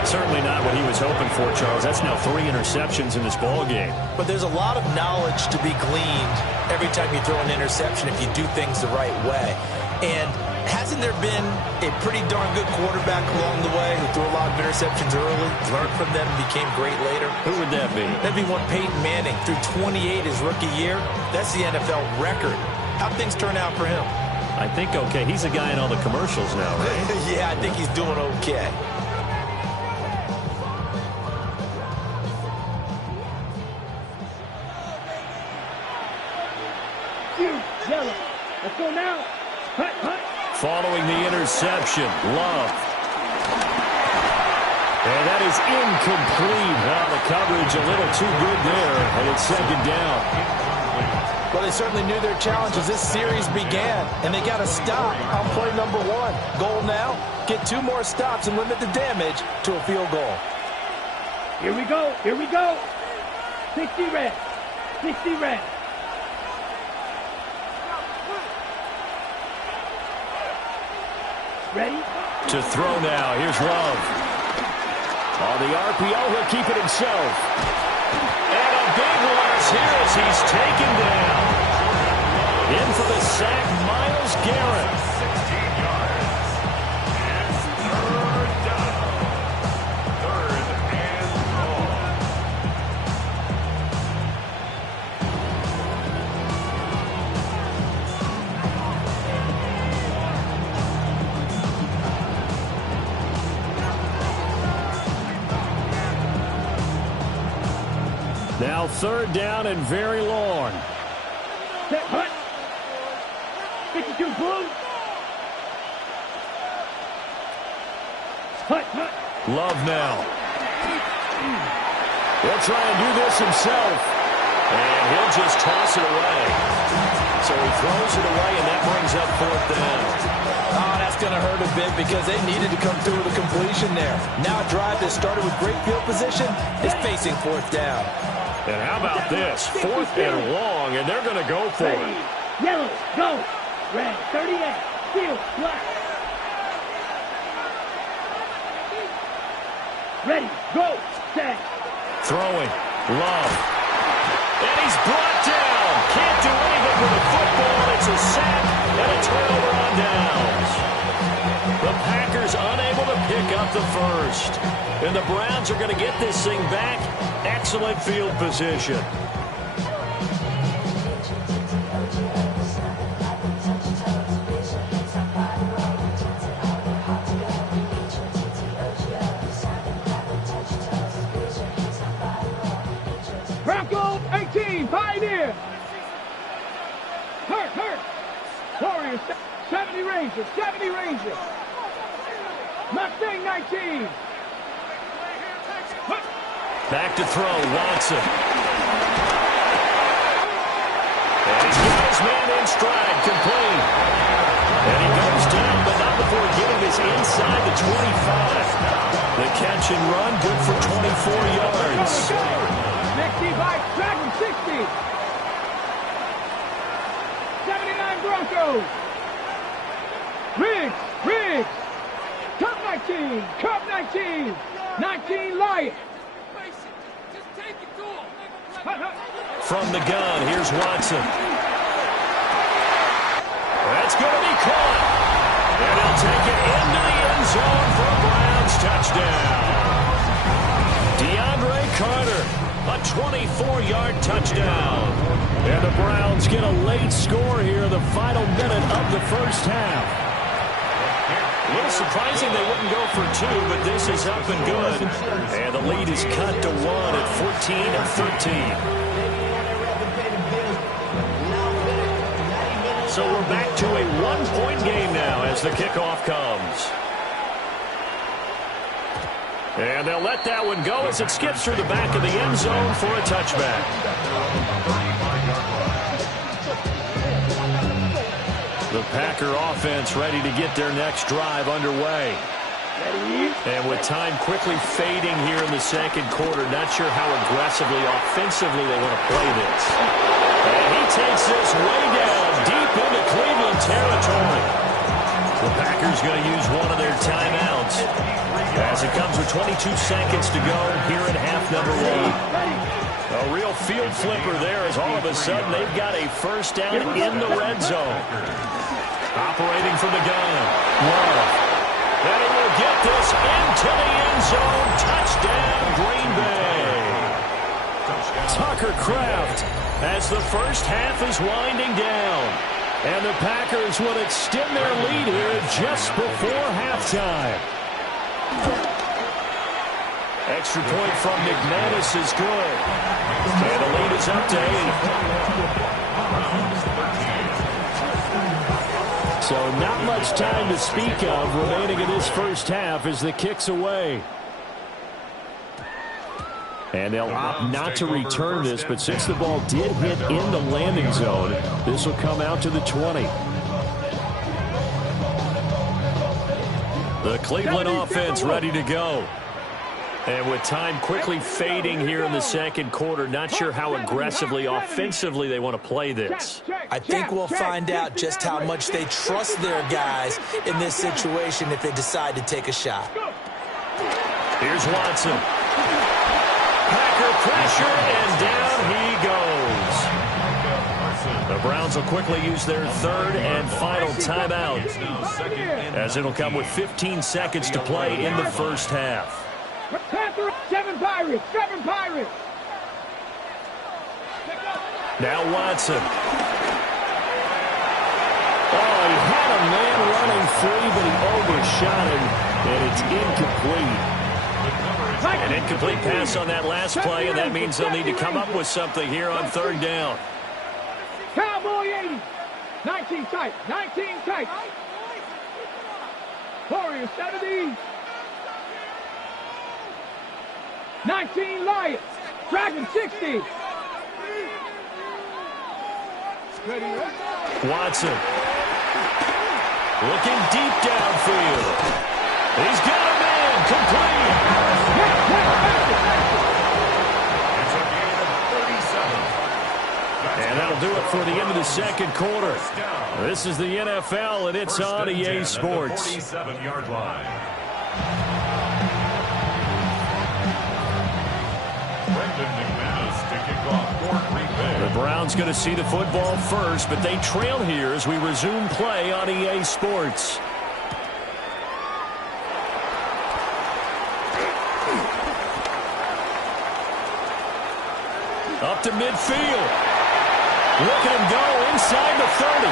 Certainly not what he was hoping for, Charles. That's now 3 interceptions in this ball game. But there's a lot of knowledge to be gleaned every time you throw an interception if you do things the right way. And hasn't there been a pretty darn good quarterback along the way who threw a lot of interceptions early, learned from them, and became great later? Who would that be? That'd be one Peyton Manning. Threw 28 his rookie year. That's the NFL record. How'd things turn out for him? I think okay. He's a guy in all the commercials now, right? Yeah, I think he's doing okay. Yellow. Let's go now. Hut, hut. Following the interception, Love. And that is incomplete. Well, the coverage a little too good there, and it's 2nd down. Well, they certainly knew their challenge as this series began, and they got to stop on play number 1. Goal now, get 2 more stops and limit the damage to a field goal. Here we go. Here we go. 60 red. 60 red. Ready? To throw now. Here's Love. On the RPO, he'll keep it himself. And a big loss here as he's taken down. In for the sack, Myles Garrett. 16 yards. And third down. Third and long. Now third down and very long. Set, hut. 52, boom. Hut, hut. Love now. He'll try and do this himself. And he'll just toss it away. So he throws it away, and that brings up fourth down. Oh, that's going to hurt a bit because they needed to come through with a completion there. Now a drive that started with great field position is facing fourth down. And how about this? Fourth and long, and they're going to go for it. Yellow, go. Red, 38. Field, black. Ready, go. Set. Throwing. Love. And he's brought down. Can't do anything with the football. It's a sack and a turnover on downs. The Packers unable to pick up the first. And the Browns are going to get this thing back. Excellent field position. Bronco 18, Pioneer. Hurt. Warriors 70 Rangers, 70 Rangers. Mustang 19. Hurt. Back to throw, Watson. And he's got his man in stride, complete. And he goes down, but not before getting this inside the 25. The catch and run, good for 24 yards. 65, Dragon 60. 79 Broncos. Riggs. Cup 19. 19 Lions. From the gun, here's Watson. That's going to be caught. And he'll take it into the end zone for a Browns touchdown. DeAndre Carter, a 24-yard touchdown. And the Browns get a late score here in the final minute of the first half. A little surprising they wouldn't go for two, but this is up and good. And the lead is cut to 1 at 14-13. So we're back to a one-point game now as the kickoff comes. And they'll let that one go as it skips through the back of the end zone for a touchback. The Packer offense ready to get their next drive underway. And with time quickly fading here in the second quarter, not sure how aggressively, offensively they want to play this. And he takes this way down, deep into Cleveland territory. The Packers going to use one of their timeouts as it comes with 22 seconds to go here in half number 1. A real field flipper there as all of a sudden they've got a first down in the red zone. Operating from the gun. Love. And he will get this into the end zone. Touchdown, Green Bay. Tucker Kraft as the first half is winding down. And the Packers will extend their lead here just before halftime. Extra point from McManus is good. And the lead is up to 8. So not much time to speak of remaining in this first half as the kick's away. And they'll opt not to return this, but since the ball did hit in the landing zone, this will come out to the 20. The Cleveland offense ready to go. And with time quickly fading here in the second quarter, not sure how aggressively, offensively they want to play this. I think we'll find out just how much they trust their guys in this situation if they decide to take a shot. Here's Watson. Packer pressure, and down he goes. The Browns will quickly use their third and final timeout, as it'll come with 15 seconds to play in the first half. 7 Pirates, 7 Pirates. Now Watson. Oh, he had a man running free, but he overshot him, and it's incomplete. An incomplete pass on that last play, and that means they'll need to come up with something here on third down. Cowboy 80. 19 tight, 19 tight. Warriors 70. 19 Lions. Dragon 60. Watson. Looking deep downfield. He's got a man. Complete. It's a gain of 37. And that'll do it for the end of the second quarter. This is the NFL, and it's on EA Sports. 47-yard line. Brendan McManus to kick off Fort Green Bay. The Browns going to see the football first, but they trail here as we resume play on EA Sports. Up to midfield. Look at him go inside the 30.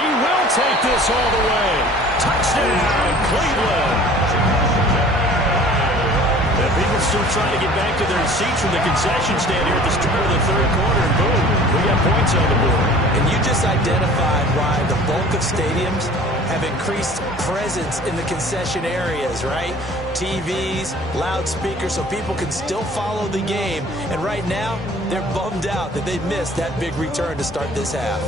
He will take this all the way. Touchdown, Cleveland. The people still trying to get back to their seats from the concession stand here at the start of the third quarter, and boom, we got points on the board. And you just identified why the bulk of stadiums have increased presence in the concession areas, right? TVs, loudspeakers, so people can still follow the game. And right now, they're bummed out that they missed that big return to start this half.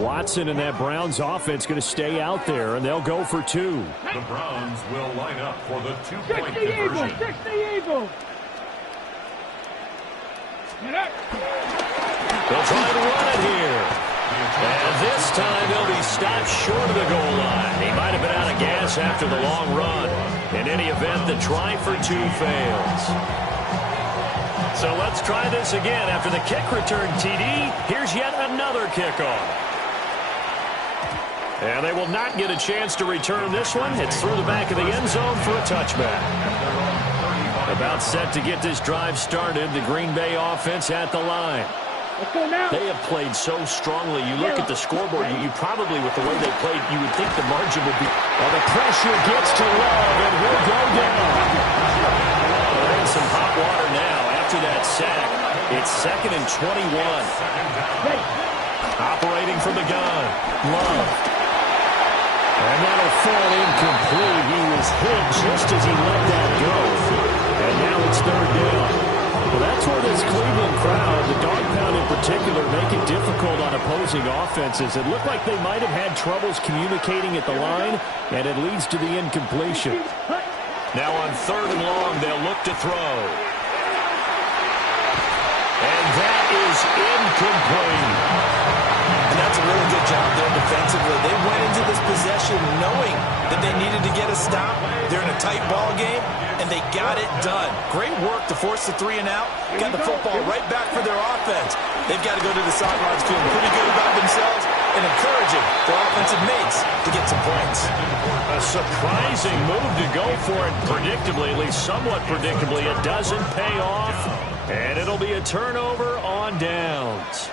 Watson and that Browns offense going to stay out there, and they'll go for two. The Browns will line up for the 2-point 60 Eagles, conversion. 60 Eagles. Get up. They'll try to run it here. And this time they'll be stopped short of the goal line. He might have been out of gas after the long run. In any event, the try for two fails. So let's try this again. After the kick return TD, here's yet another kickoff. And they will not get a chance to return this one. It's through the back of the end zone for a touchback. About set to get this drive started, the Green Bay offense at the line. Let's go now. They have played so strongly. You look at the scoreboard, you probably, with the way they played, you would think the margin would be. Well, the pressure gets to Love, and he'll go down. They're in some hot water now after that sack. It's 2nd and 21. Operating from the gun. Love. And that'll fall incomplete. He was hit just as he let that go. And now it's third down. Well, that's where this Cleveland crowd, the dog pound in particular, make it difficult on opposing offenses. It looked like they might have had troubles communicating at the line, and it leads to the incompletion. Now on 3rd and long, they'll look to throw. And that is incomplete. And that's a really good job there defensively. They went into this possession knowing that they needed to get a stop. They're in a tight ball game, and they got it done. Great work to force the 3 and out. Got the football right back for their offense. They've got to go to the sidelines feeling pretty good about themselves and encouraging their offensive mates to get some points. A surprising move to go for it predictably, at least somewhat predictably. It doesn't pay off, and it'll be a turnover on downs.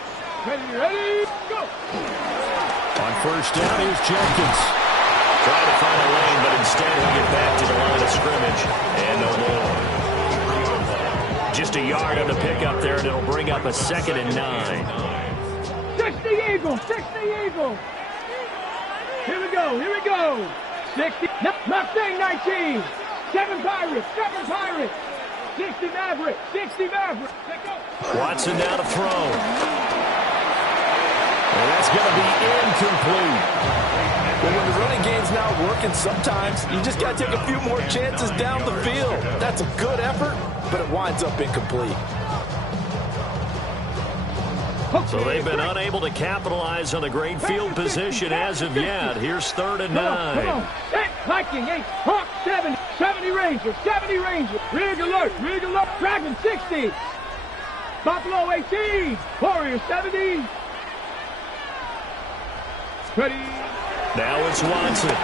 Ready, go. On first down, here's Jenkins. Trying to find a lane, but instead he'll get back to the line of scrimmage, and no more. Just a yard on the pickup there, and it'll bring up a 2nd and 9. 60 Eagles, 60 Eagles. Here we go, here we go. 60, Mustang 19. 7 Pirates, 7 Pirates. 60 Maverick, 60 Maverick. Let's go. Watson now to throw. And that's going to be incomplete. Well, when the running game's not working, sometimes you just got to take a few more chances down the field. That's a good effort, but it winds up incomplete. So they've been unable to capitalize on the great field position as of yet. Here's 3rd and 9. Come on. Viking 8, Hawk 7. 70 Rangers, 70 Rangers. Rig alert, Dragon 60. Buffalo 18. Warriors 70. Ready. Now it's Watson.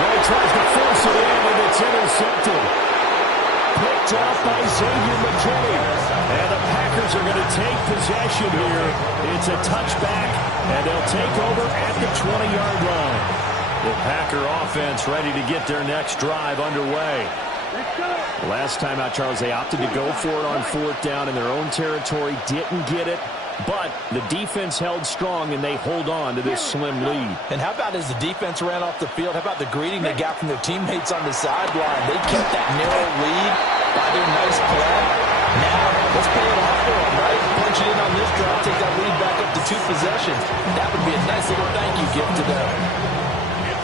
Well, he tries to force it in, and it's intercepted. Picked off by Xavier McKinney. And the Packers are going to take possession here. It's a touchback, and they'll take over at the 20-yard line. The Packer offense ready to get their next drive underway. Last time out, Charles, they opted to go for it on fourth down in their own territory. Didn't get it. But the defense held strong, and they hold on to this slim lead. And how about as the defense ran off the field, how about the greeting they got from their teammates on the sideline? They kept that narrow lead by their nice play. Now, let's pay it off for them, right? Punch it in on this drive, take that lead back up to 2 possessions. That would be a nice little thank you gift to them.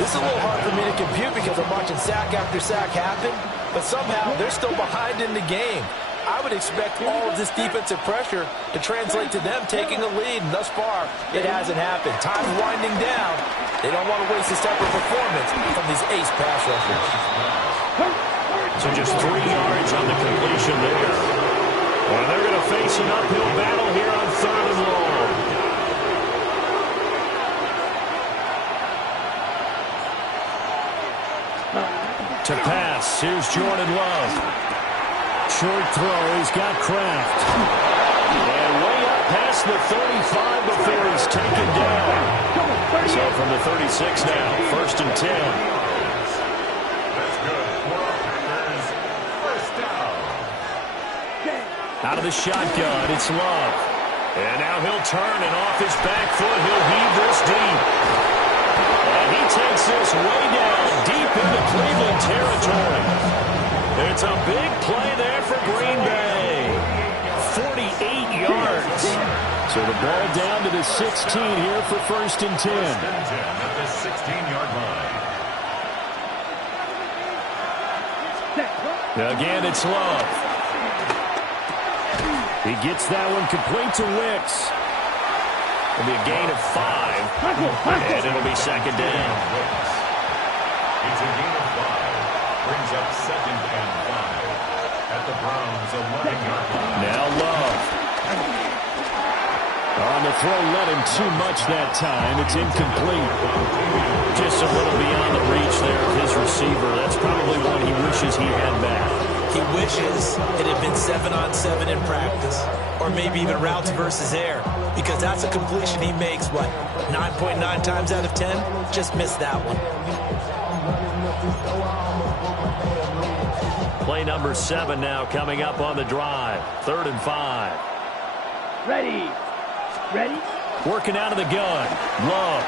This is a little hard for me to compute because I'm watching sack after sack happen, but somehow they're still behind in the game. I would expect all of this defensive pressure to translate to them taking a lead, and thus far, it hasn't happened. Time's winding down. They don't want to waste this type of performance from these ace pass rushers. So just 3 yards on the completion there. And they're going to face an uphill battle here on 3rd and long. To pass, here's Jordan Love. Short throw, he's got Kraft. And way up past the 35 before he's taken down. So from the 36 now, 1st and 10. That's good for Packers. First down. Out of the shotgun, it's Love. And now he'll turn, and off his back foot, he'll heave this deep. And he takes this way down, deep into Cleveland territory. It's a big play there for Green Bay. 48 yards. So the ball down to the 16 here for 1st and 10. At the 16-yard line. Again, it's Love. He gets that one complete to Wicks. It'll be a gain of 5. And it'll be 2nd down. It's a gain of 5. Brings up 2nd and 5 at the Browns' 11-yard line. Now Love. On the throw, let him too much that time. It's incomplete. Just a little beyond the reach there of his receiver. That's probably one he wishes he had back. He wishes it had been 7-on-7 in practice, or maybe even routes versus air, because that's a completion he makes, what, 9.9 times out of 10? Just missed that one. Play number 7 now coming up on the drive. 3rd and 5. Ready. Working out of the gun. Love.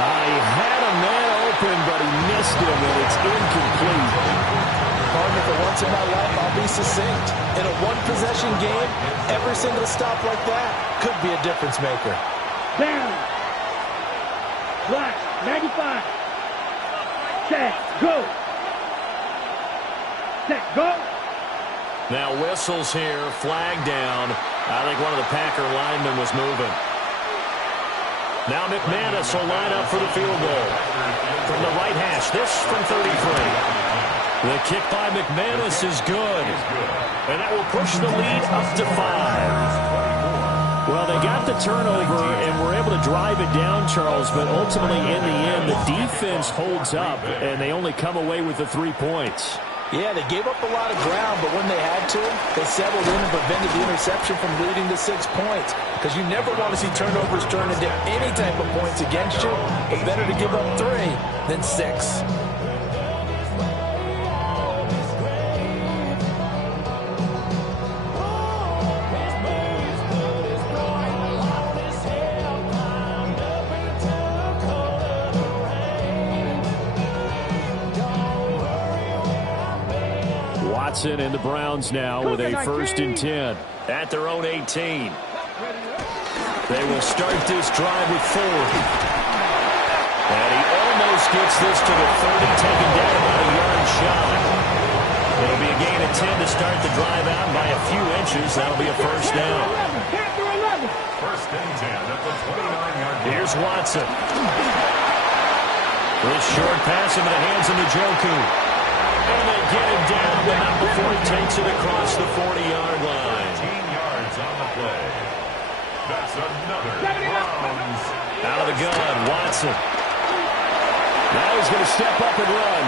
He had a man open, but he missed him, and it's incomplete. Partner, for once in my life, I'll be succinct. In a one-possession game, every single stop like that could be a difference maker. Down. Black. 95. Set. Go. Set. Go. Now whistles here. Flag down. I think one of the Packer linemen was moving. Now McManus will line up for the field goal. From the right hash. This from 33. The kick by McManus is good. And that will push the lead up to 5. Well, they got the turnover and were able to drive it down, Charles, but ultimately in the end, the defense holds up, and they only come away with the 3 points. Yeah, they gave up a lot of ground, but when they had to, they settled in and prevented the interception from leading to 6 points. Because you never want to see turnovers turn into any type of points against you, but better to give up 3 than 6. Watson and the Browns now with a 1st and 10 at their own 18. They will start this drive with Ford. And he almost gets this to the 30, taken down about a yard shy. It'll be a gain of 10 to start the drive out by a few inches. That'll be a 1st down. 1st and 10 at the 29-yard line. Here's Watson. This short pass into the hands of Njoku. And they get him down, but not before he takes it across the 40-yard line. 15 yards on the play. That's another Browns. Out of the gun, Watson. Now he's going to step up and run.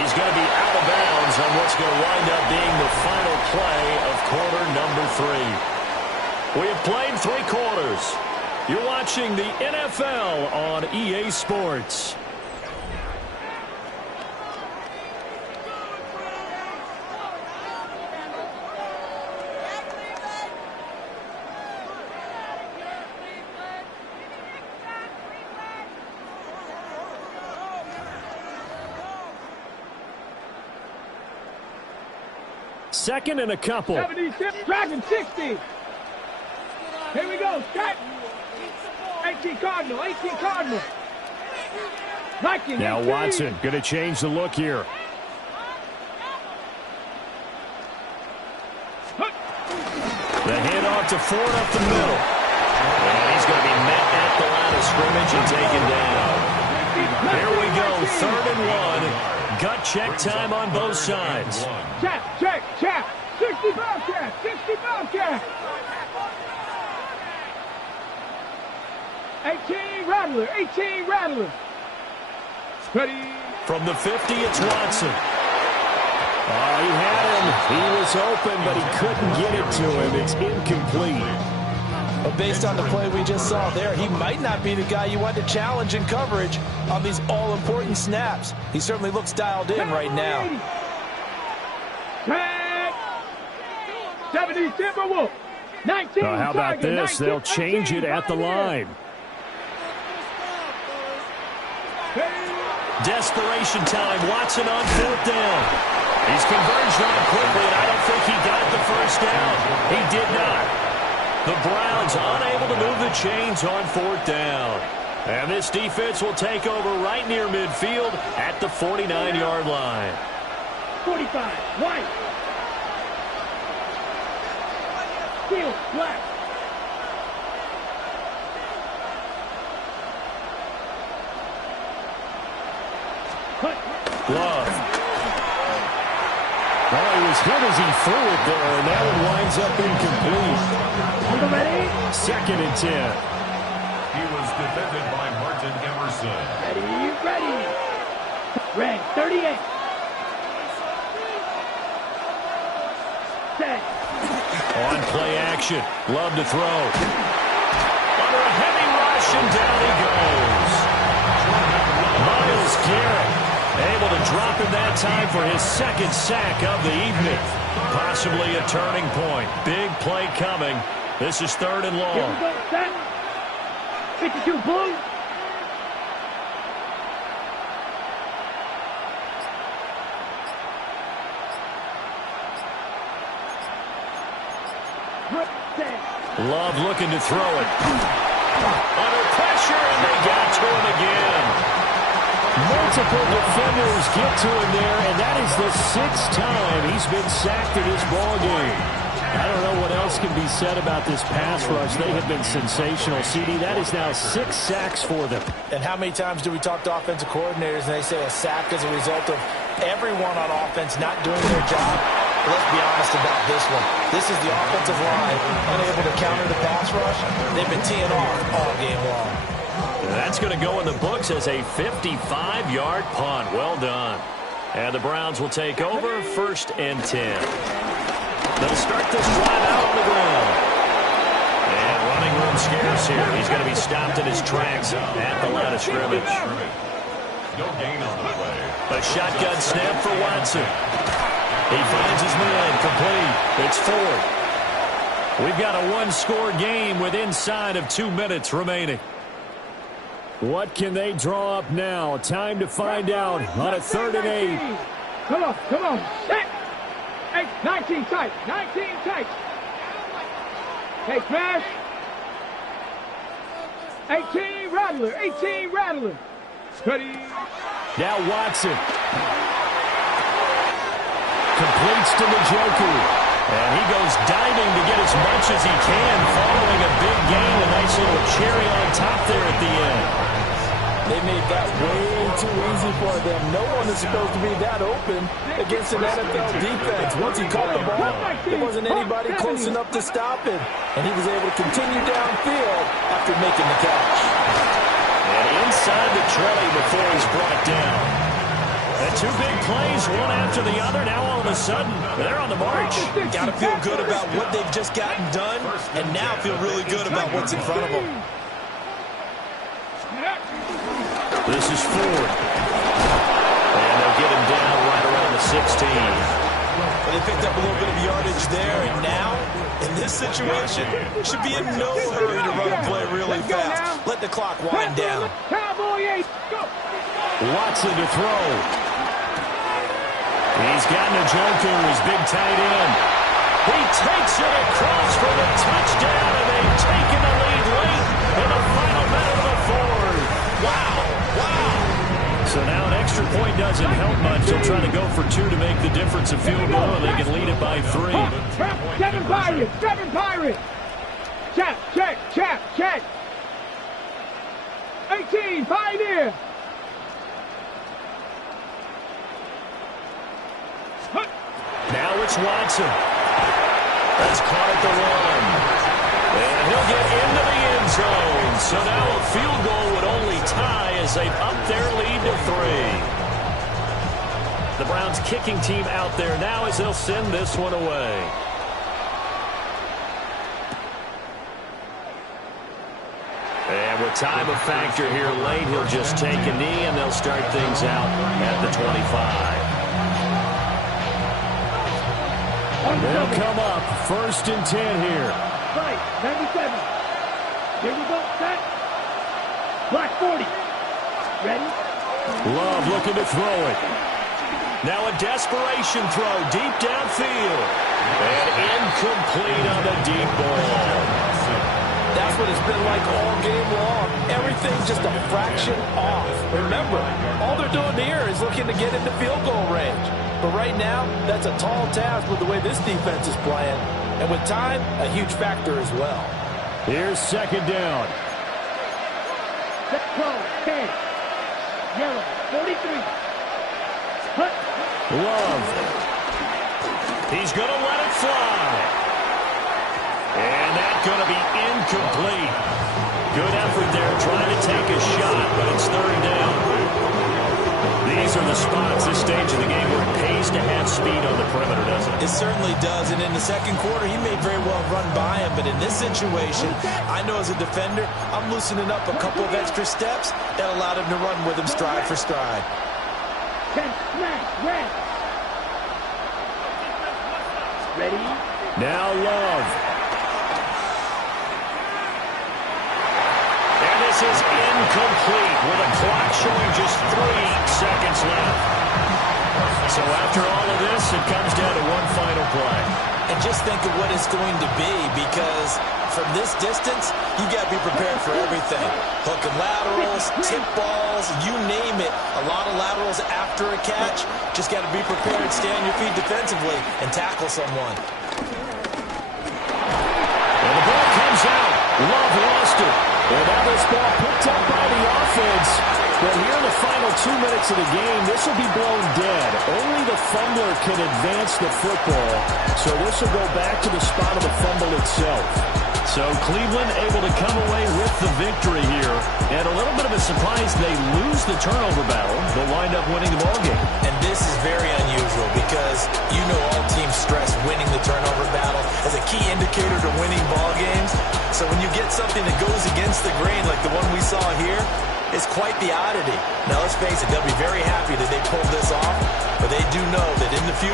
He's going to be out of bounds on what's going to wind up being the final play of quarter number 3. We have played 3 quarters. You're watching the NFL on EA Sports. Second and a couple. 76, Dragon 60. Here we go, set. 18 Cardinal, 18 Cardinal. Viking, Now 18. Watson going to change the look here. The handoff to Ford up the middle. And he's going to be met at the line of scrimmage and taken down. Here we go, 3rd and 1. Gut check time on both sides. Check, check, check. 60 Bobcat, 60 Bobcat. 18 Rattler, 18 Rattler. Ready. From the 50, it's Watson. Oh, he had him. He was open, but he couldn't get it to him. It's incomplete. But based on the play we just saw there, he might not be the guy you want to challenge in coverage on these all-important snaps. He certainly looks dialed in right now. 70 Timberwolf. 19 Now, how about Tiger, this? 19, They'll change it at the line. Desperation time. Watson on 4th down. He's converged on quickly, and I don't think he got the first down. He did not. The Browns unable to move the chains on 4th down. And this defense will take over right near midfield at the 49-yard line. 45, white. Steel, black. Love. Well, he was hit as he threw it there, and that one winds up incomplete. Ready? 2nd and 10. He was defended by Martin Emerson. Ready, ready. Red, 38. Set. On play action. Love to throw. Under a heavy rush, and down he goes. Myles Garrett able to drop him that time for his 2nd sack of the evening. Possibly a turning point. Big play coming. This is 3rd and long. Here we go, set. 52 blue. Love looking to throw it. Under pressure, and they got to him again. Multiple defenders get to him there, and that is the 6th time he's been sacked in this ballgame. I don't know what else can be said about this pass rush. They have been sensational. CD, that is now 6 sacks for them. And how many times do we talk to offensive coordinators and they say a sack is a result of everyone on offense not doing their job? Let's be honest about this one. This is the offensive line unable to counter the pass rush. They've been teeing off all game long. That's going to go in the books as a 55-yard punt. Well done. And the Browns will take over 1st and 10. They'll start this drive out on the ground. And running room scarce here. He's going to be stopped in his tracks at the line of scrimmage. No gain on the play. A shotgun snap for Watson. He finds his man complete. It's Ford. We've got a 1-score game with inside of 2 minutes remaining. What can they draw up now? Time to find out on a 3rd and 8. Come on, come on. Set. 19 tight, 19 tight. Hey, smash. 18 Rattler, 18 Rattler. Ready. Now Watson. Completes to Njoku. And he goes diving to get as much as he can following a big gain. A nice little cherry on top there at the end. They made that way too easy for them. No one is supposed to be that open against an NFL defense. Once he caught the ball, there wasn't anybody close enough to stop him. And he was able to continue downfield after making the catch. And inside the trolley before he's brought down. And two big plays, one after the other. Now all of a sudden, they're on the march. Got to feel good about what they've just gotten done, and now feel really good about what's in front of them. This is Ford. And they'll get him down right around the 16. Well, they picked up a little bit of yardage there, and now, in this situation, should be in no hurry to run a play really fast. Let the clock wind down. Watson to throw. He's got Njoku, his big tight end. He takes it across for the touchdown, and they've taken the lead late in the final minute of the fourth. Wow. So now an extra point doesn't help much. They'll try to go for two to make the difference a field goal, and they can lead it by 3. Seven Pirates. Check. 18, Pioneer. Now it's Watson. That's caught at the 1. And he'll get into the end zone. So now a field goal would only tie as they've upped their lead to 3. The Browns kicking team out there now as they'll send this one away. And with time a factor here late, he'll just take a knee and they'll start things out at the 25. They'll come up 1st and 10 here. Right, 97. Here we go, set. Black 40. Ready? Love looking to throw it. Now a desperation throw deep downfield. And incomplete on the deep ball. That's what it's been like all game long. Everything's just a fraction off. Remember, all they're doing here is looking to get into field goal range. But right now, that's a tall task with the way this defense is playing. And with time, a huge factor as well. Here's 2nd down. Let's go. 10. Yellow. 43. Hut. Love. He's going to let it fly. And that's going to be incomplete. Good effort there trying to take a shot, but it's 3rd down. These are the spots, this stage of the game, where it pays to have speed on the perimeter, doesn't it? It certainly does, and in the second quarter, he may very well run by him, but in this situation, I know as a defender, I'm loosening up a couple of extra steps that allowed him to run with him stride for stride. 10, smash, red. Ready? Now Love. And this is incomplete with a clock showing just 3 seconds left. So after all of this, it comes down to one final play. And just think of what it's going to be, because from this distance, you got to be prepared for everything. Hook and laterals, tip balls, you name it. A lot of laterals after a catch. Just got to be prepared, stay on your feet defensively, and tackle someone. And the ball comes out. Love lost it. And now this ball picked up by the offense. But here in the final 2 minutes of the game, this will be blown dead. Only the fumbler can advance the football. So this will go back to the spot of the fumble itself. So Cleveland able to come away with the victory here. And a little bit of a surprise, they lose the turnover battle. They'll wind up winning the ballgame. And this is very unusual because you know all teams stress winning the turnover battle as a key indicator to winning ball games. So when you get something that goes against the grain like the one we saw here, it's quite the oddity. Now let's face it, they'll be very happy that they pulled this off, but they do know that in the future,